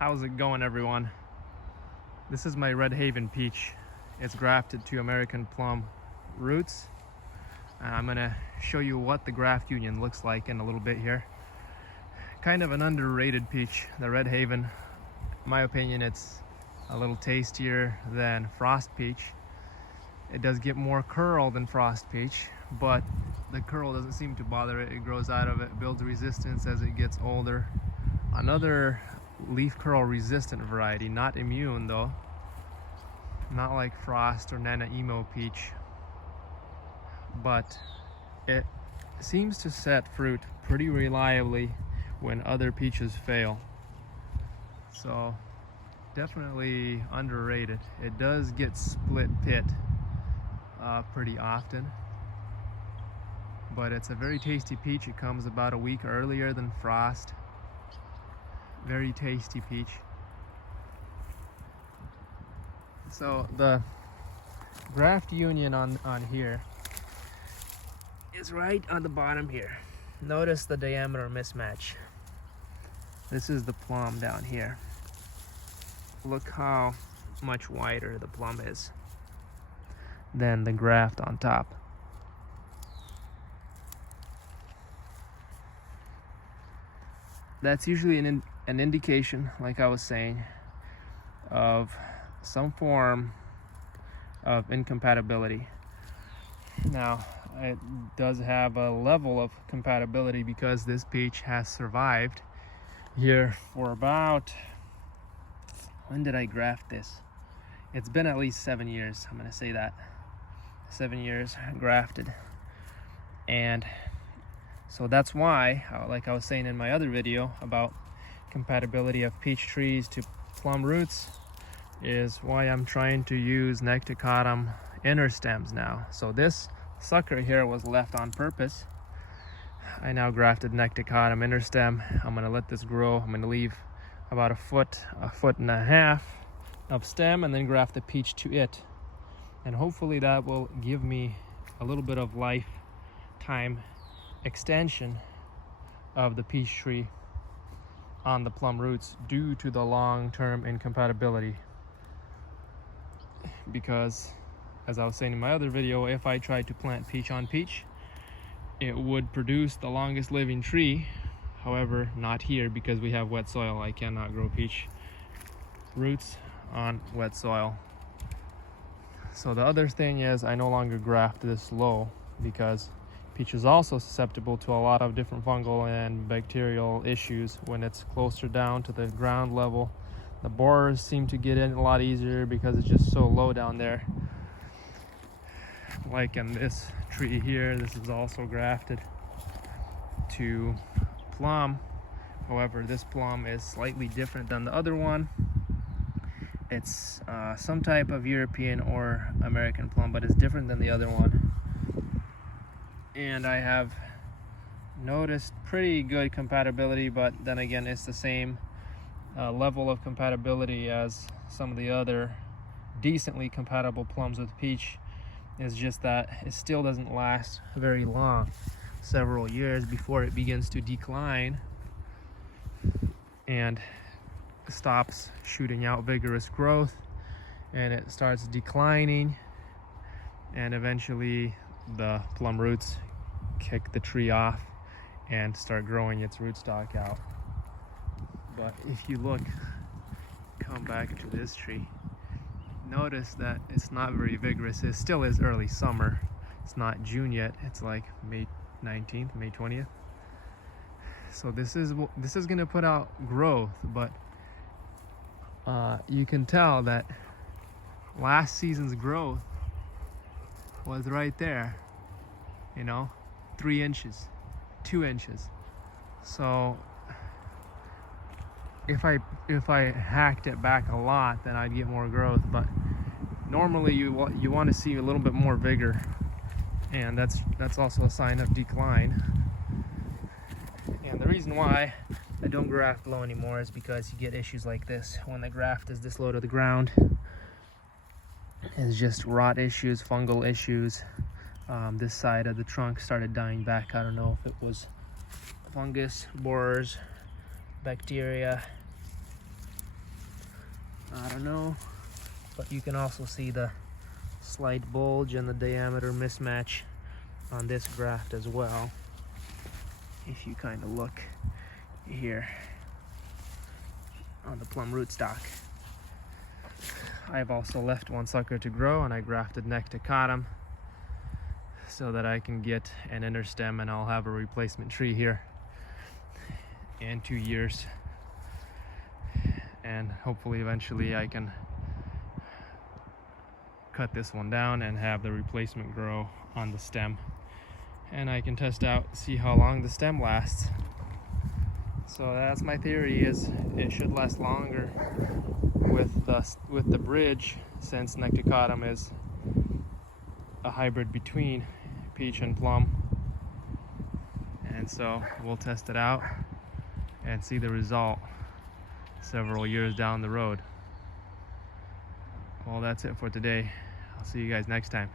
How's it going, everyone? This is my Red Haven peach. It's grafted to American Plum Roots. I'm gonna show you what the graft union looks like in a little bit here. Kind of an underrated peach, the Red Haven. In my opinion, it's a little tastier than Frost peach. It does get more curl than Frost peach, but the curl doesn't seem to bother it. It grows out of it, builds resistance as it gets older. Another leaf curl resistant variety, not immune though, not like Frost or Nana Emo peach, but it seems to set fruit pretty reliably when other peaches fail. So definitely underrated. It does get split pit pretty often, but it's a very tasty peach. It comes about a week earlier than Frost. Very tasty peach. So the graft union on here is right on the bottom here. Notice the diameter mismatch. This is the plum down here. Look how much wider the plum is than the graft on top. That's usually an indication, like I was saying, of some form of incompatibility. Now, it does have a level of compatibility because this peach has survived here for about, when did I graft this? It's been at least 7 years, I'm gonna say that. 7 years grafted. And so that's why, like I was saying in my other video about compatibility of peach trees to plum roots, is why I'm trying to use Nectacotum inner stems now. So this sucker here was left on purpose. I now grafted Nectacotum inner stem. I'm gonna let this grow. I'm gonna leave about a foot and a half of stem and then graft the peach to it. And hopefully that will give me a little bit of lifetime extension of the peach tree on the plum roots due to the long-term incompatibility. Because, as I was saying in my other video, if I tried to plant peach on peach, it would produce the longest living tree. However, not here because we have wet soil. I cannot grow peach roots on wet soil. So the other thing is I no longer graft this low because peach is also susceptible to a lot of different fungal and bacterial issues when it's closer down to the ground level. The borers seem to get in a lot easier because it's just so low down there. Like in this tree here, this is also grafted to plum. However, this plum is slightly different than the other one. It's some type of European or American plum, but it's different than the other one. And I have noticed pretty good compatibility, but then again, it's the same level of compatibility as some of the other decently compatible plums with peach. It's just that it still doesn't last very long, several years before it begins to decline and stops shooting out vigorous growth, and it starts declining, and eventually the plum roots kick the tree off and start growing its rootstock out. But if you look, come back to this tree, notice that it's not very vigorous. It still is early summer. It's not June yet. It's like May 19th, May 20th. So this is gonna put out growth, but you can tell that last season's growth was right there, 3 inches, 2 inches. So if I hacked it back a lot, then I'd get more growth. But normally you want to see a little bit more vigor, and that's also a sign of decline. And the reason why I don't graft low anymore is because you get issues like this when the graft is this low to the ground. It's just rot issues, fungal issues. This side of the trunk started dying back. I don't know if it was fungus, borers, bacteria, I don't know, but you can also see the slight bulge and the diameter mismatch on this graft as well. If you kind of look here on the plum root stock. I've also left one sucker to grow, and I grafted Nectacotum so that I can get an inner stem, and I'll have a replacement tree here in 2 years. And hopefully eventually I can cut this one down and have the replacement grow on the stem, and I can test out, see how long the stem lasts. So that's my theory, is it should last longer with the bridge, since Nectacotum is a hybrid between peach and plum. And so we'll test it out and see the result several years down the road. Well, that's it for today. I'll see you guys next time.